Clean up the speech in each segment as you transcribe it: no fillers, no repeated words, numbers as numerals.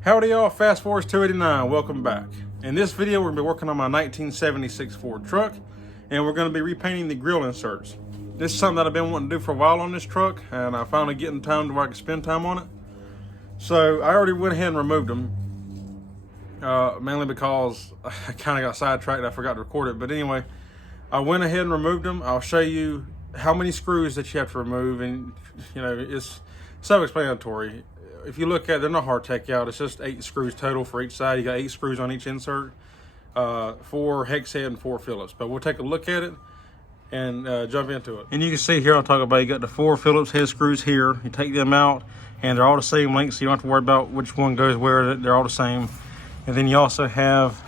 Howdy y'all, Fast Forward 289, welcome back. In this video, we're going to be working on my 1976 Ford truck, and we're going to be repainting the grill inserts. This is something that I've been wanting to do for a while on this truck, and I finally getting time to where I can spend time on it. So I already went ahead and removed them, mainly because I kind of got sidetracked, I forgot to record it. But anyway, I went ahead and removed them. I'll show you how many screws that you have to remove, and you know, it's self-explanatory. If you look at it, they're not hard to take out. It's just 8 screws total for each side. You got 8 screws on each insert, 4 hex head and 4 Phillips. But we'll take a look at it and jump into it. And you can see here, I'll talk about, you got the 4 Phillips head screws here. You take them out and they're all the same length, so you don't have to worry about which one goes where. They're all the same. And then you also have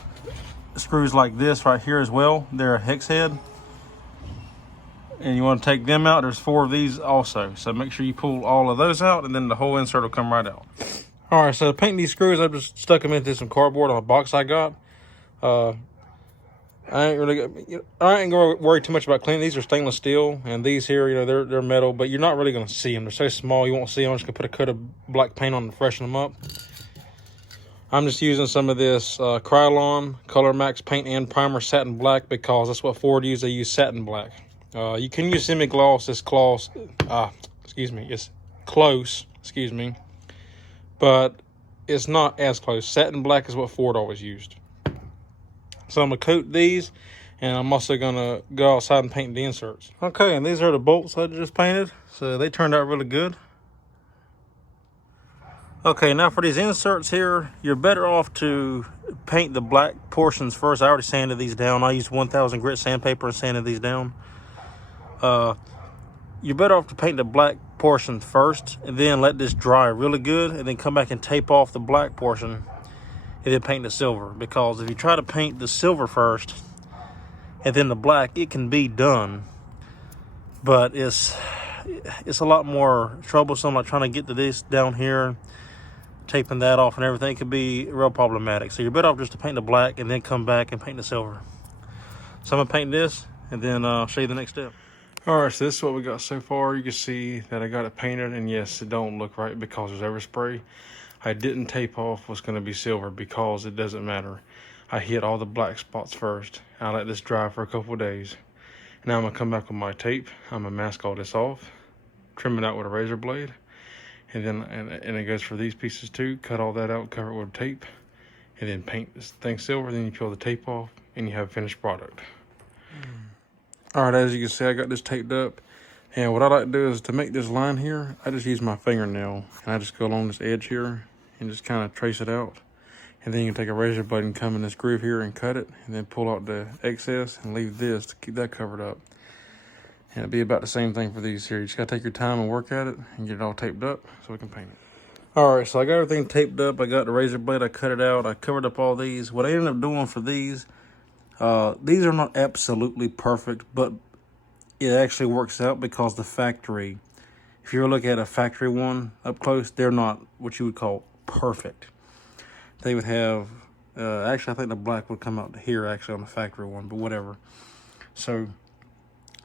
screws like this right here as well. They're a hex head. And you want to take them out. There's 4 of these also, so make sure you pull all of those out, and then the whole insert will come right out. All right, so to paint these screws, I just stuck them into some cardboard on a box I got. I ain't gonna worry too much about cleaning. These are stainless steel, and these here, you know, they're metal, but you're not really gonna see them. They're so small you won't see them. I'm just gonna put a coat of black paint on to freshen them up. I'm just using some of this Krylon Color Max paint and primer satin black, because that's what Ford used. They use satin black. You can use semi-gloss, it's close, but it's not as close. Satin black is what Ford always used. So I'm gonna coat these, and I'm also gonna go outside and paint the inserts. Okay, and these are the bolts I just painted, so they turned out really good. Okay, now for these inserts here, you're better off to paint the black portions first. I already sanded these down. I used 1000 grit sandpaper and sanded these down. You're better off to paint the black portion first, and then let this dry really good, and then come back and tape off the black portion, and then paint the silver. Because if you try to paint the silver first and then the black, it can be done, but it's a lot more troublesome. Like trying to get to this down here, taping that off and everything, could be real problematic. So you're better off just to paint the black and then come back and paint the silver. So I'm gonna paint this, and then I'll show you the next step. All right, so this is what we got so far. You can see that I got it painted, and yes, it don't look right because there's overspray. I didn't tape off what's going to be silver because it doesn't matter. I hit all the black spots first. I let this dry for a couple of days. Now I'm gonna come back with my tape. I'm gonna mask all this off, trim it out with a razor blade, and then and it goes for these pieces too. Cut all that out, cover it with tape, and then paint this thing silver. Then you peel the tape off, and you have a finished product. All right, as you can see, I got this taped up, and what I like to do is to make this line here, I just use my fingernail, and I just go along this edge here and just kind of trace it out. And then you can take a razor blade and come in this groove here and cut it, and then pull out the excess and leave this to keep that covered up. And it'll be about the same thing for these here. You just gotta take your time and work at it and get it all taped up so we can paint it. All right, so I got everything taped up. I got the razor blade, I cut it out, I covered up all these. What I ended up doing for these are not absolutely perfect, but it actually works out because the factory, if you look at a factory one up close, they're not what you would call perfect. They would have, actually I think the black would come out here actually on the factory one, but whatever. So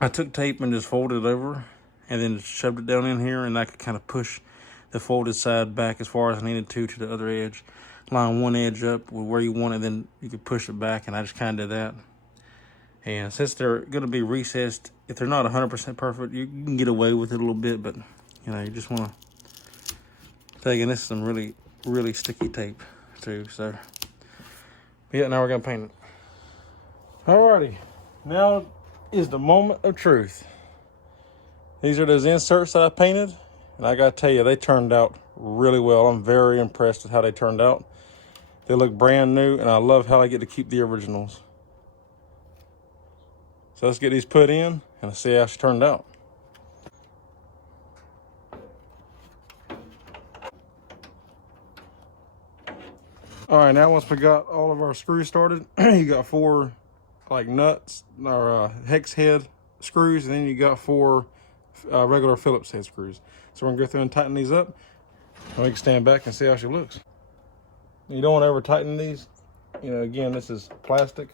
I took tape and just folded it over, and then shoved it down in here, and I could kind of push the folded side back as far as I needed to the other edge. Line one edge up with where you want it, then you could push it back, and I just kind of did that. And since they're going to be recessed, if they're not 100% perfect, you can get away with it a little bit, but you know, you just want to take, and this is some really, really sticky tape too. So yeah, now we're going to paint it. Alrighty, now is the moment of truth. These are those inserts that I painted, and I got to tell you, they turned out really well. I'm very impressed with how they turned out. They look brand new, and I love how I get to keep the originals. So let's get these put in and see how she turned out. All right, now once we got all of our screws started, you got 4 like nuts or hex head screws, and then you got 4 regular Phillips head screws. So we're gonna go through and tighten these up, and we can stand back and see how she looks. You don't want to over tighten these. You know, again, this is plastic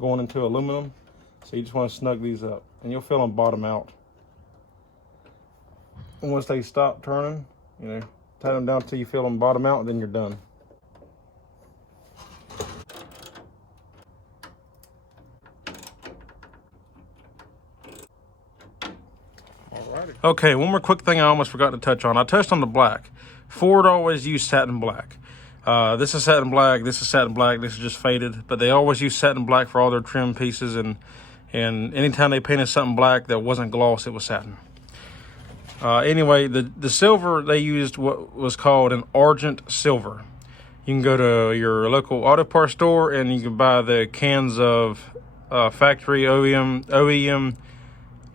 going into aluminum, so you just want to snug these up, and you'll feel them bottom out. And once they stop turning, you know, tighten them down until you feel them bottom out, and then you're done. Okay, one more quick thing I almost forgot to touch on. I touched on the black. Ford always used satin black. This is satin black, this is satin black, this is just faded, but they always use satin black for all their trim pieces, and anytime they painted something black that wasn't gloss, it was satin. Anyway, the silver, they used what was called an argent silver. You can go to your local auto parts store and you can buy the cans of factory OEM,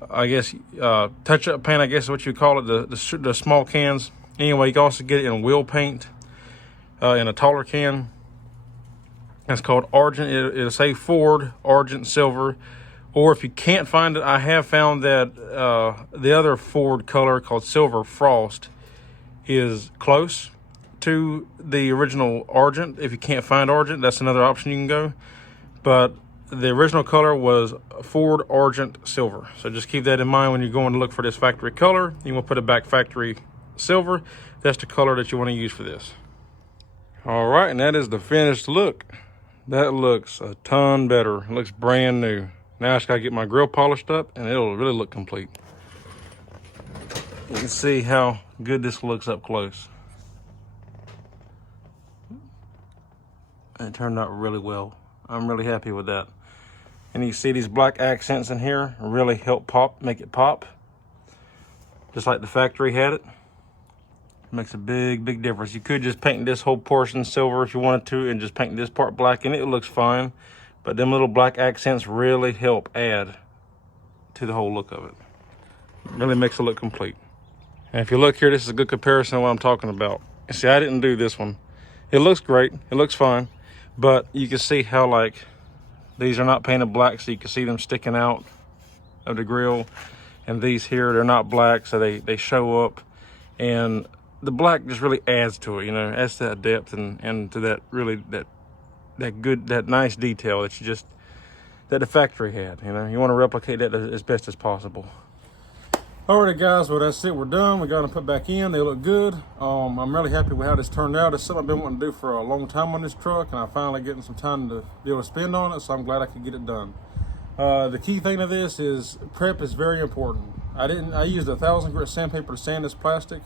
I guess, touch-up paint, I guess is what you call it, the small cans. Anyway, you can also get it in wheel paint in a taller can. It's called Argent. It'll say Ford Argent Silver. Or if you can't find it, I have found that the other Ford color called Silver Frost is close to the original Argent. If you can't find Argent, that's another option you can go. But the original color was Ford Argent Silver. So just keep that in mind when you're going to look for this factory color. You want to put it back factory silver. That's the color that you want to use for this. All right, and that is the finished look. That looks a ton better. It looks brand new. Now I just gotta get my grill polished up and it'll really look complete. You can see how good this looks up close. It turned out really well. I'm really happy with that. And you see these black accents in here really help make it pop. Just like the factory had it. Makes a big difference. You could just paint this whole portion silver if you wanted to and just paint this part black and it looks fine. But them little black accents really help add to the whole look of it. Really makes it look complete. And if you look here, this is a good comparison of what I'm talking about. You see, I didn't do this one. It looks great, it looks fine, but you can see how like these are not painted black, so you can see them sticking out of the grill. And these here, they're not black, so they show up. And the black just really adds to it, you know, adds to that depth and to that really that nice detail that the factory had. You know, you want to replicate that as best as possible. Alrighty guys, well that's it, we're done. We got them put back in, they look good. I'm really happy with how this turned out. It's something I've been wanting to do for a long time on this truck, and I'm finally getting some time to be able to spend on it, so I'm glad I could get it done. The key thing of this is prep is very important. I used 1,000 grit sandpaper to sand this plastic,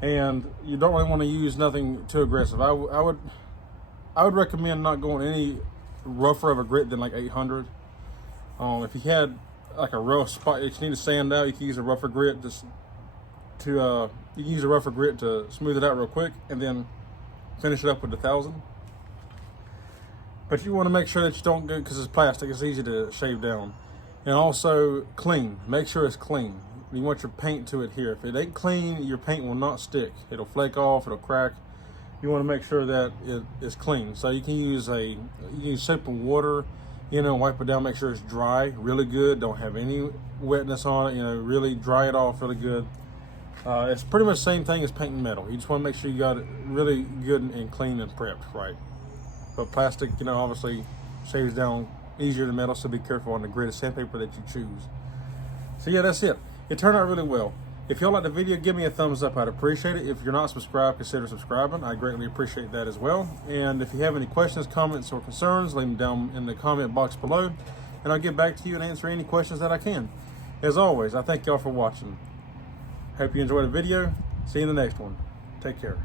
and you don't really want to use nothing too aggressive. I would recommend not going any rougher of a grit than like 800. If you had like a rough spot that you need to sand out, you can use a rougher grit you can use a rougher grit to smooth it out real quick and then finish it up with 1,000. But you want to make sure that you don't go, because it's plastic, it's easy to shave down. And also clean, make sure it's clean. You want your paint to adhere. If it ain't clean, your paint will not stick. It'll flake off, it'll crack. You want to make sure that it is clean. So you can use simple water, you know, wipe it down, make sure it's dry, really good. Don't have any wetness on it, you know, really dry it off really good. It's pretty much the same thing as painting metal. You just want to make sure you got it really good and clean and prepped, right? But plastic, you know, obviously shaves down easier than metal, so be careful on the grit of sandpaper that you choose. So yeah, that's it. It turned out really well. If y'all like the video, give me a thumbs up. I'd appreciate it. If you're not subscribed, consider subscribing. I greatly appreciate that as well. And if you have any questions, comments, or concerns, leave them down in the comment box below, and I'll get back to you and answer any questions that I can. As always, I thank y'all for watching. Hope you enjoyed the video. See you in the next one. Take care.